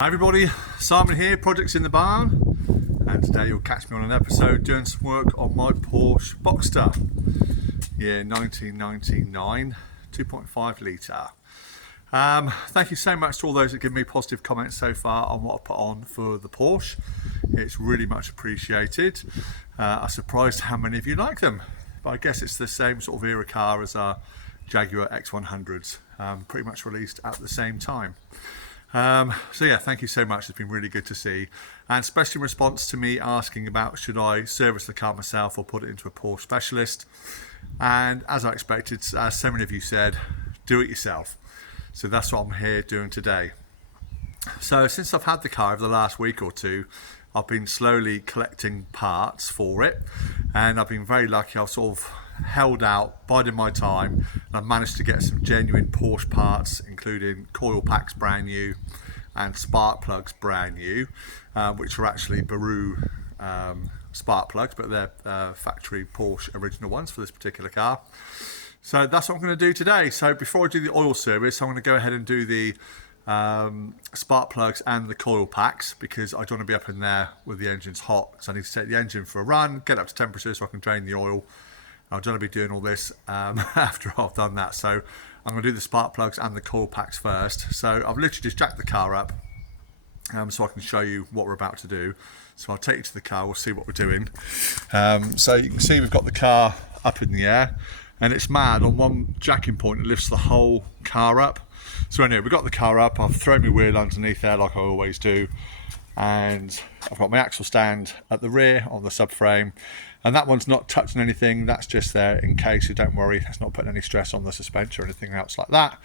Hi everybody, Simon here, Projects in the Barn, and today you'll catch me on an episode doing some work on my Porsche Boxster, year 1999, 2.5 litre. Thank you so much to all those that give me positive comments so far on what I put on for the Porsche. It's really much appreciated. I'm surprised how many of you like them, but I guess it's the same sort of era car as our Jaguar X100s, pretty much released at the same time. So yeah, thank you so much. It's been really good to see, and especially in response to me asking about should I service the car myself or put it into a Porsche specialist. And as I expected, as so many of you said, do it yourself. So that's what I'm here doing today. So since I've had the car over the last week or two, I've been slowly collecting parts for it, and I've been very lucky. I've sort of held out, biding my time, and I've managed to get some genuine Porsche parts, including coil packs brand new and spark plugs brand new, which are actually Baru spark plugs, but they're factory Porsche original ones for this particular car. So that's what I'm going to do today. So before I do the oil service, I'm going to go ahead and do the spark plugs and the coil packs, because I don't want to be up in there with the engines hot. So I need to take the engine for a run, get up to temperature so I can drain the oil. I don't want to be doing all this after I've done that. So I'm going to do the spark plugs and the coil packs first. So I've literally just jacked the car up so I can show you what we're about to do. So I'll take you to the car, we'll see what we're doing. So you can see we've got the car up in the air, and it's mad. On one jacking point it lifts the whole car up. So anyway, we've got the car up, I've thrown my wheel underneath there like I always do, and I've got my axle stand at the rear on the subframe, and that one's not touching anything, that's just there in case, so don't worry, it's not putting any stress on the suspension or anything else like that.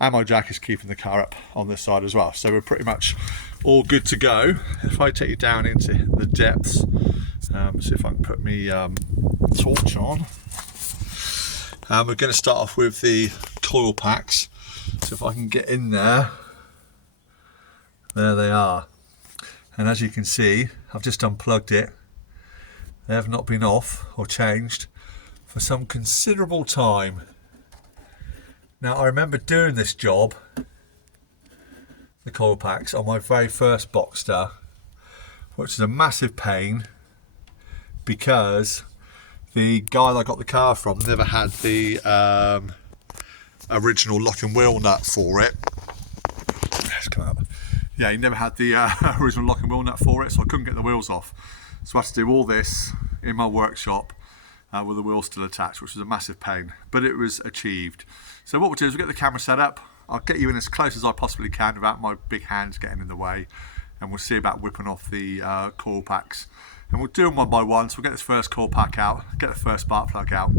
And my jack is keeping the car up on this side as well, so we're pretty much all good to go. If I take you down into the depths, see if I can put my torch on. We're going to start off with the coil packs. So if I can get in there, there they are. And as you can see, I've just unplugged it. They have not been off or changed for some considerable time. Now I remember doing this job, the coil packs, on my very first Boxster, which is a massive pain because the guy that I got the car from never had the original lock and wheel nut for it. Let's come up. Yeah, he never had the original lock and wheel nut for it, so I couldn't get the wheels off. So I had to do all this in my workshop with the wheels still attached, which was a massive pain, but it was achieved. So what we'll do is we'll get the camera set up. I'll get you in as close as I possibly can without my big hands getting in the way, and we'll see about whipping off the coil packs. And we'll do them one by one. So we'll get this first coil pack out, get the first spark plug out,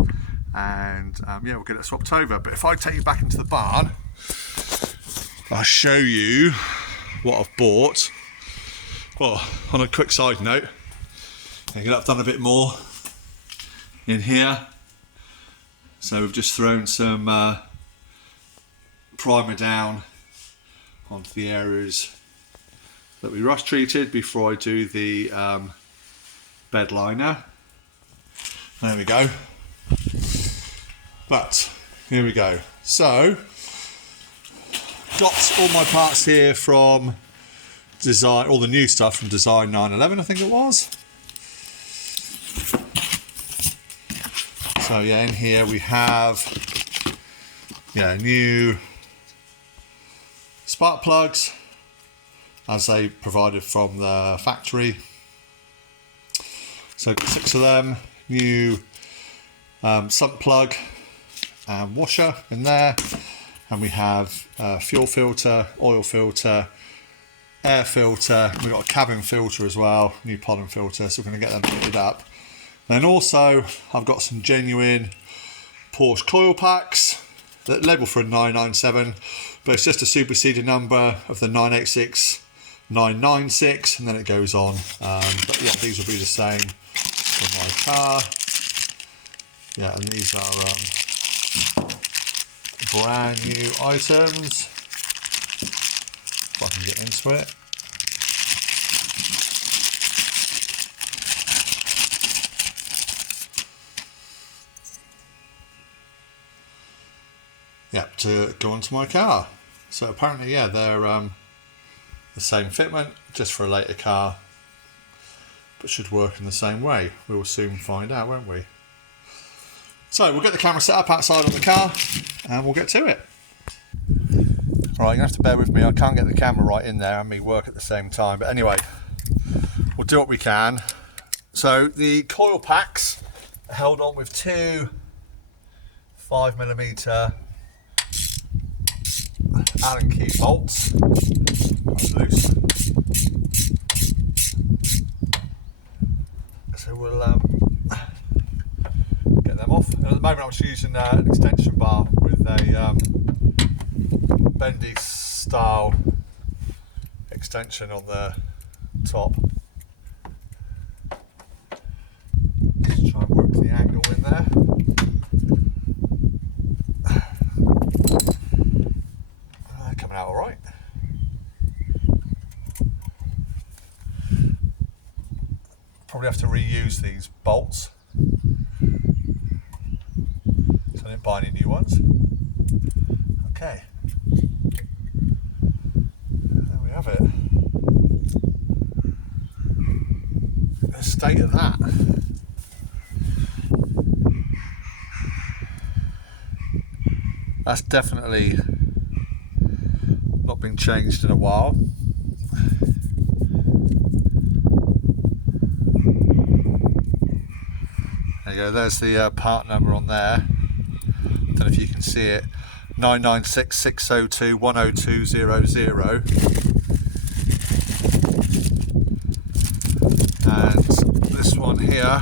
and yeah, we'll get it swapped over. But if I take you back into the barn, I'll show you what I've bought. Well, on a quick side note, I've done a bit more in here. So we've just thrown some primer down onto the areas that we rust treated before I do the bed liner. There we go. But here we go. So got all my parts here from Design, all the new stuff from Design 911, I think it was. So yeah, in here we have new spark plugs as they provided from the factory. So 6 of them, new sump plug and washer in there, and we have fuel filter, oil filter, air filter. We've got a cabin filter as well, new pollen filter, so we're going to get them fitted up. Then also I've got some genuine Porsche coil packs that label for a 997, but it's just a superseded number of the 986 996, and then it goes on. But yeah, these will be the same for my car. Yeah, and these are brand new items. If I can get into it. Yeah, to go onto my car. So apparently, yeah, they're the same fitment, just for a later car, but should work in the same way. We will soon find out, won't we? So we'll get the camera set up outside on the car and we'll get to it. Alright, you're going to have to bear with me, I can't get the camera right in there and me work at the same time, but anyway, we'll do what we can. So the coil packs are held on with two 5mm Allen key bolts. That's loose. So we'll get them off. And at the moment I'm just using an extension bar with a bendy style extension on the top. Just try and work the angle in there. Coming out all right. Probably have to reuse these bolts, so I didn't buy any new ones. Okay, there we have it. The state of that. That's definitely not been changed in a while. There you go, there's the part number on there. Don't know if you can see it. 996-602-10200. And this one here,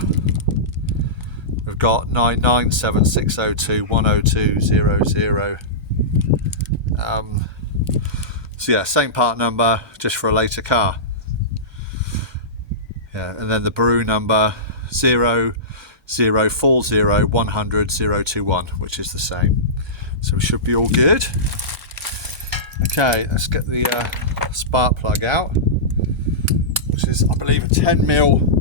we've got 997-602-10200. So yeah, same part number, just for a later car. Yeah, and then the Baru number 0040100021, which is the same. So we should be all good. Okay, let's get the spark plug out, which is, I believe, a 10mm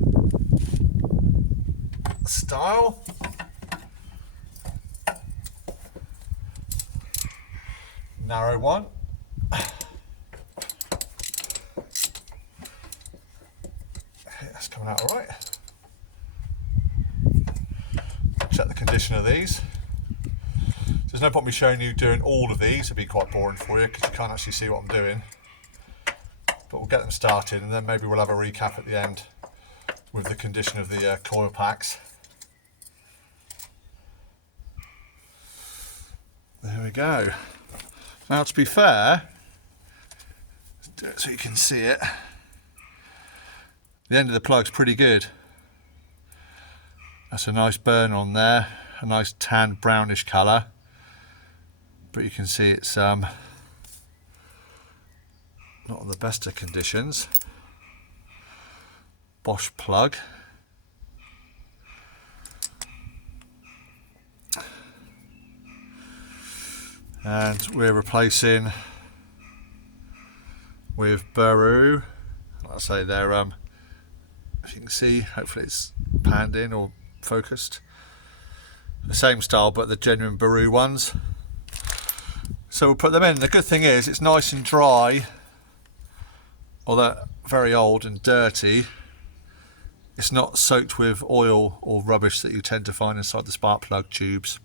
style. Narrow one. That's coming out all right. Check the condition of these. There's no point me showing you doing all of these, it'd be quite boring for you because you can't actually see what I'm doing. But we'll get them started and then maybe we'll have a recap at the end with the condition of the coil packs. There we go. Now, to be fair, let's do it so you can see it. The end of the plug's pretty good. That's a nice burn on there, a nice tan brownish colour. But you can see it's not on the best of conditions. Bosch plug. And we're replacing with Baru. Like I say, they're if you can see, hopefully it's panned in or focused. The same style, but the genuine Baru ones. So we'll put them in. The good thing is it's nice and dry, although very old and dirty. It's not soaked with oil or rubbish that you tend to find inside the spark plug tubes.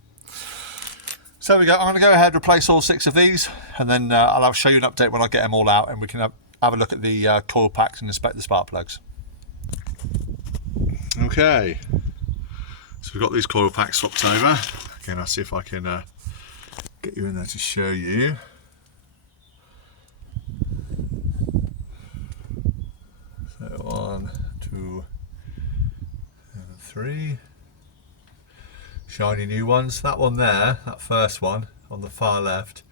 So there we go. I'm going to go ahead and replace all 6 of these, and then I'll show you an update when I get them all out, and we can have a look at the coil packs and inspect the spark plugs. Okay, so we've got these coil packs swapped over. Again, I'll see if I can get you in there to show you. So 1, 2, and 3. Shiny new ones. That one there, that first one on the far left,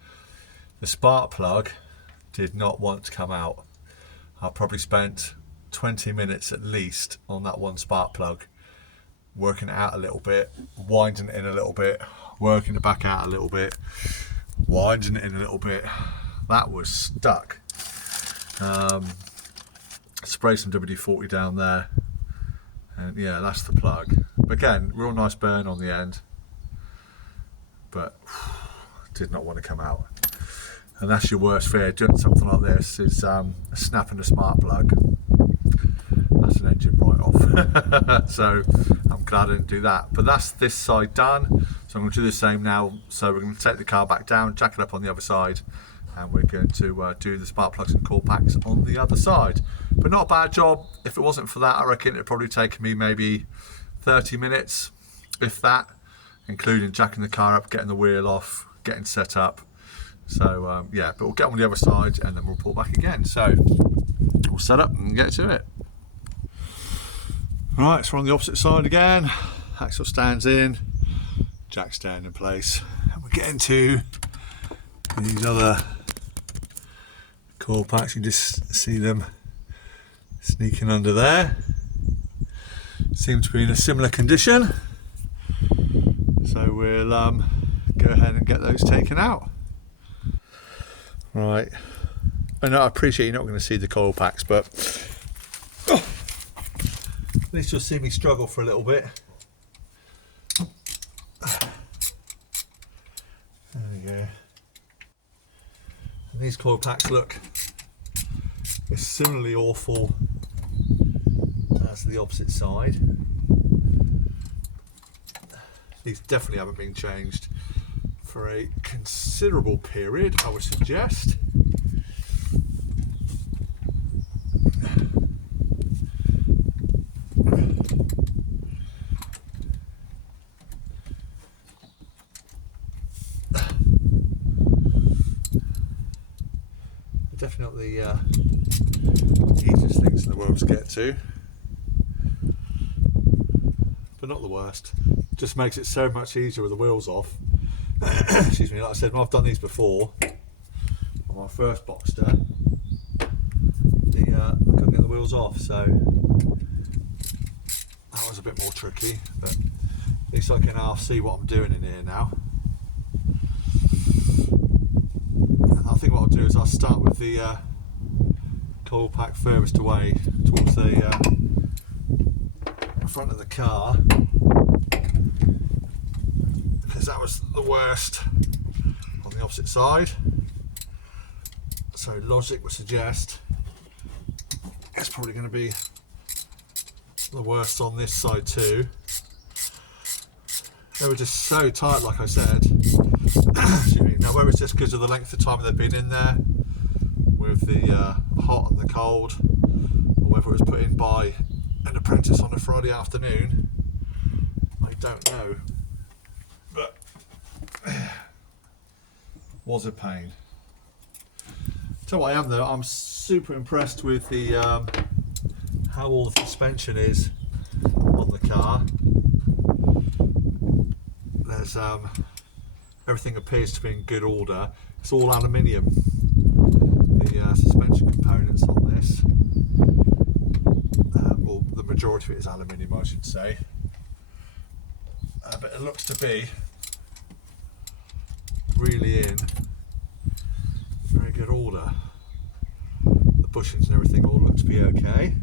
the spark plug did not want to come out. I probably spent 20 minutes at least on that one spark plug, working it out a little bit, winding it in a little bit, working it back out a little bit, winding it in a little bit. That was stuck. Spray some WD-40 down there, and yeah, that's the plug. Again, real nice burn on the end, but did not want to come out. And that's your worst fear, doing something like this, is snapping a spark plug. That's an engine write-off. So I'm glad I didn't do that. But that's this side done. So I'm going to do the same now. So we're going to take the car back down, jack it up on the other side, and we're going to do the spark plugs and coil packs on the other side. But not a bad job. If it wasn't for that, I reckon it'd probably take me maybe 30 minutes, if that, including jacking the car up, getting the wheel off, getting set up. So yeah, but we'll get on the other side and then we'll pull back again. So we'll set up and get to it. Right, so we're on the opposite side again. Axle stands in, jack stand in place, and we're getting to these other coil packs. You can just see them sneaking under there. Seem to be in a similar condition, so we'll go ahead and get those taken out. Right, I know, I appreciate you're not going to see the coil packs, but at least you'll see me struggle for a little bit. There we go. And these coil packs look similarly awful as the opposite side. These definitely haven't been changed for a considerable period, I would suggest. Definitely not the easiest things in the world to get to, but not the worst. Just makes it so much easier with the wheels off. Excuse me, like I said, when I've done these before on my first Boxster, I couldn't get the wheels off, so that was a bit more tricky, but at least I can half see what I'm doing in here now. I think what I'll do is I'll start with the coil pack furthest away towards the front of the car, because that was the worst on the opposite side. So logic would suggest it's probably going to be the worst on this side too. They were just so tight, like I said. Excuse me. Now, whether it's just because of the length of time they've been in there, with the hot and the cold, or whether it was put in by an apprentice on a Friday afternoon, I don't know. But was a pain. Tell you what I am though, I'm super impressed with the how all the suspension is on the car. There's everything appears to be in good order. It's all aluminium, the suspension components on this, well, the majority of it is aluminium, I should say, but it looks to be really in very good order. The bushings and everything all look to be okay.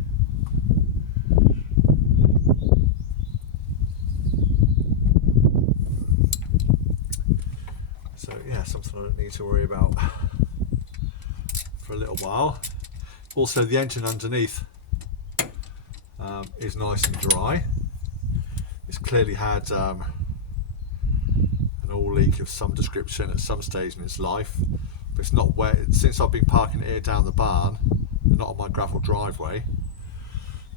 So yeah, something I don't need to worry about for a little while. Also, the engine underneath is nice and dry. It's clearly had an oil leak of some description at some stage in its life, but it's not wet. Since I've been parking it here down the barn and not on my gravel driveway,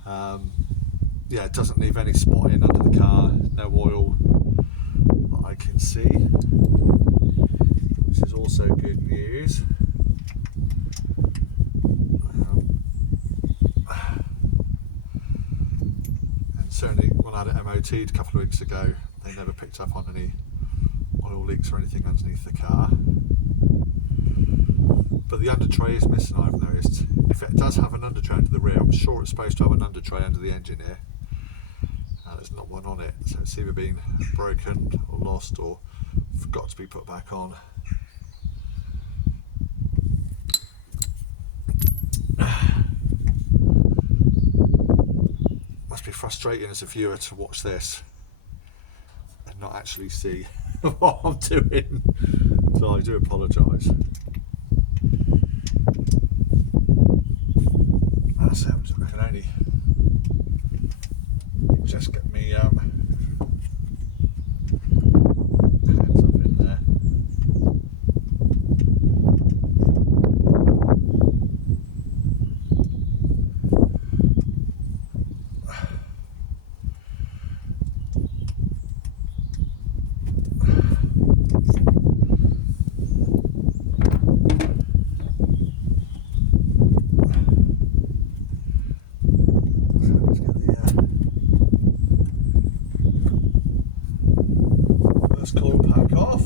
yeah, it doesn't leave any spotting under the car, no oil that I can see, which is also good news. And certainly when I had it MOT'd a couple of weeks ago, they never picked up on any oil leaks or anything underneath the car. But the under tray is missing, I've noticed. If it does have an under tray under the rear, I'm sure it's supposed to have an under tray under the engine here. There's not one on it, so it's either been broken or lost or forgot to be put back on. Must be frustrating as a viewer to watch this and not actually see what I'm doing, so I do apologise. So I can only just get me hands up in there. Coil pack off.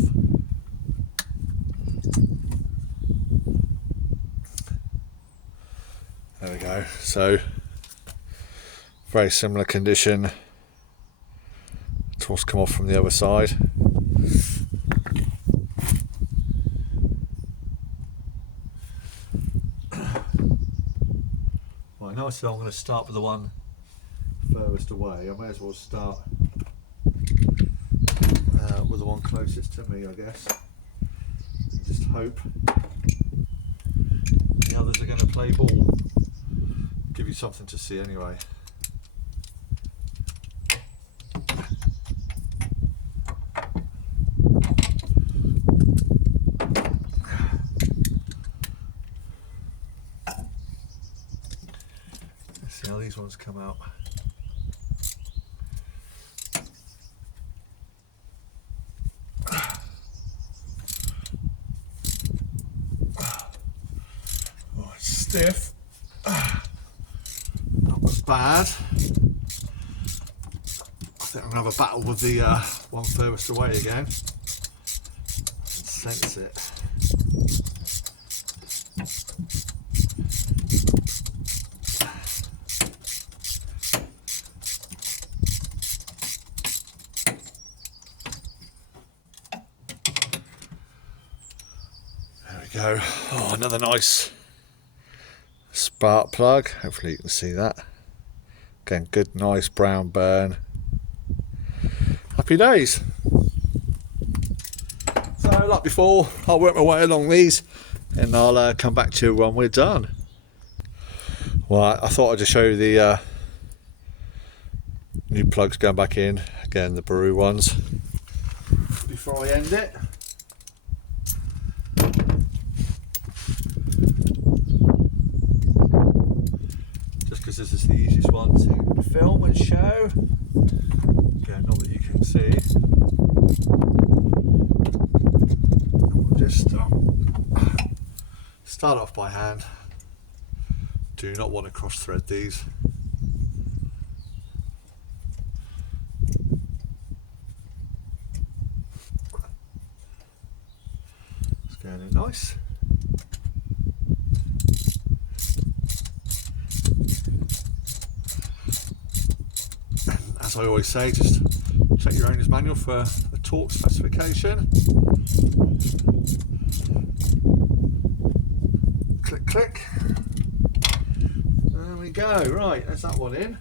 There we go. So very similar condition to what's come off from the other side. Right, now so I'm going to start with the one furthest away. I may as well start with the one closest to me, I guess. Just hope the others are going to play ball. Give you something to see anyway. Let's see how these ones come out. Stiff, not as bad. I think I'm going to have a battle with the one furthest away again. I can sense it. There we go. Oh, another nice spark plug. Hopefully you can see that. Again, good nice brown burn. Happy days. So like before, I'll work my way along these and I'll come back to you when we're done. Well, I thought I'd just show you the new plugs going back in. Again, the Baru ones. Before I end it. Because this is the easiest one to film and show. Again, not that you can see. We'll just start off by hand. Do not want to cross thread these. It's going in nice. As I always say, just check your owner's manual for the torque specification. Click, click. There we go. Right, there's that one in.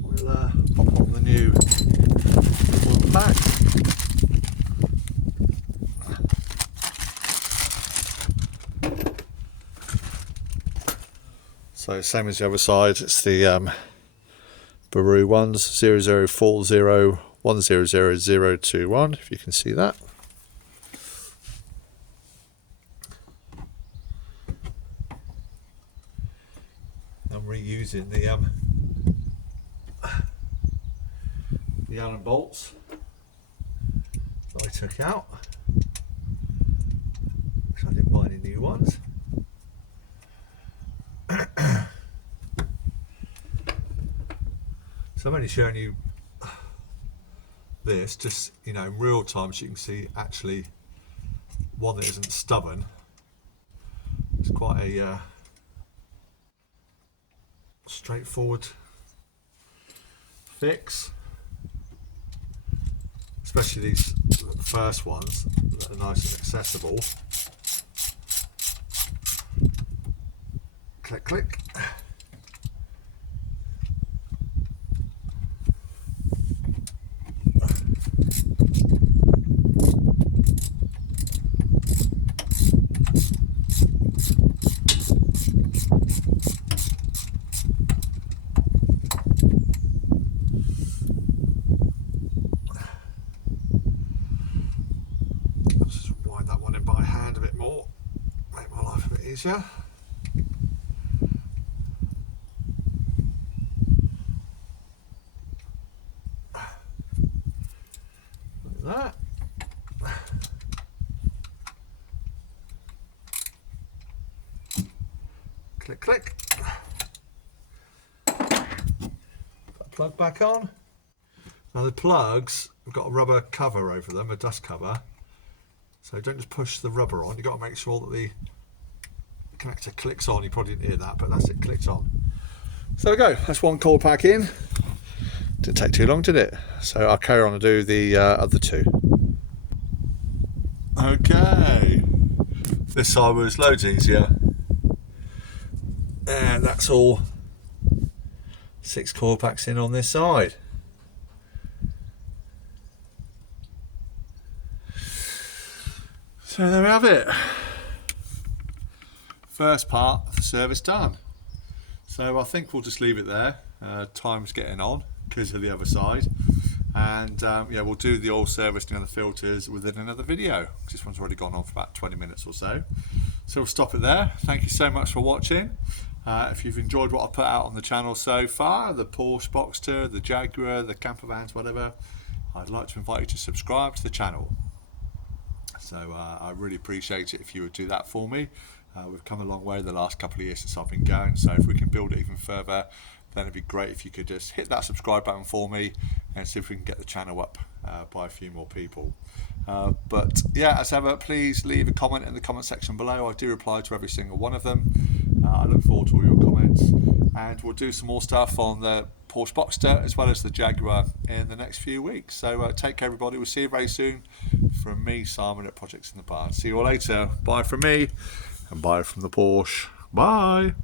We'll pop on the new oil pack. So same as the other side, it's the Baru ones, 0040100021, if you can see that. I'm reusing the Allen bolts that I took out, because I didn't buy any new ones. So I'm only showing you this just, you know, in real time, so you can see actually one that isn't stubborn. It's quite a straightforward fix, especially these first ones that are nice and accessible. Click, click. easier. Like that. Click, click. Put that plug back on. Now the plugs have got a rubber cover over them, a dust cover. So don't just push the rubber on. You've got to make sure that the connector clicks on. You probably didn't hear that, but that's it, clicked on. So there we go. That's one coil pack in. Didn't take too long, did it? So I'll carry on and do the other two. Okay. This side was loads easier. And that's all 6 coil packs in on this side. So there we have it. First part of the service done. So I think we'll just leave it there. Time's getting on because of the other side. And yeah, we'll do the oil servicing and the filters within another video. This one's already gone on for about 20 minutes or so. So we'll stop it there. Thank you so much for watching. If you've enjoyed what I put out on the channel so far, the Porsche Boxster, the Jaguar, the camper vans, whatever, I'd like to invite you to subscribe to the channel. So I really appreciate it if you would do that for me. We've come a long way the last couple of years since I've been going, so if we can build it even further, then it'd be great if you could just hit that subscribe button for me and see if we can get the channel up by a few more people. But yeah, as ever, please leave a comment in the comment section below. I do reply to every single one of them. I look forward to all your comments, and we'll do some more stuff on the Porsche Boxster as well as the Jaguar in the next few weeks. So take care everybody, we'll see you very soon. From me, Simon at Projects in the Barn. See you all later. Bye from me and bye from the Porsche. Bye.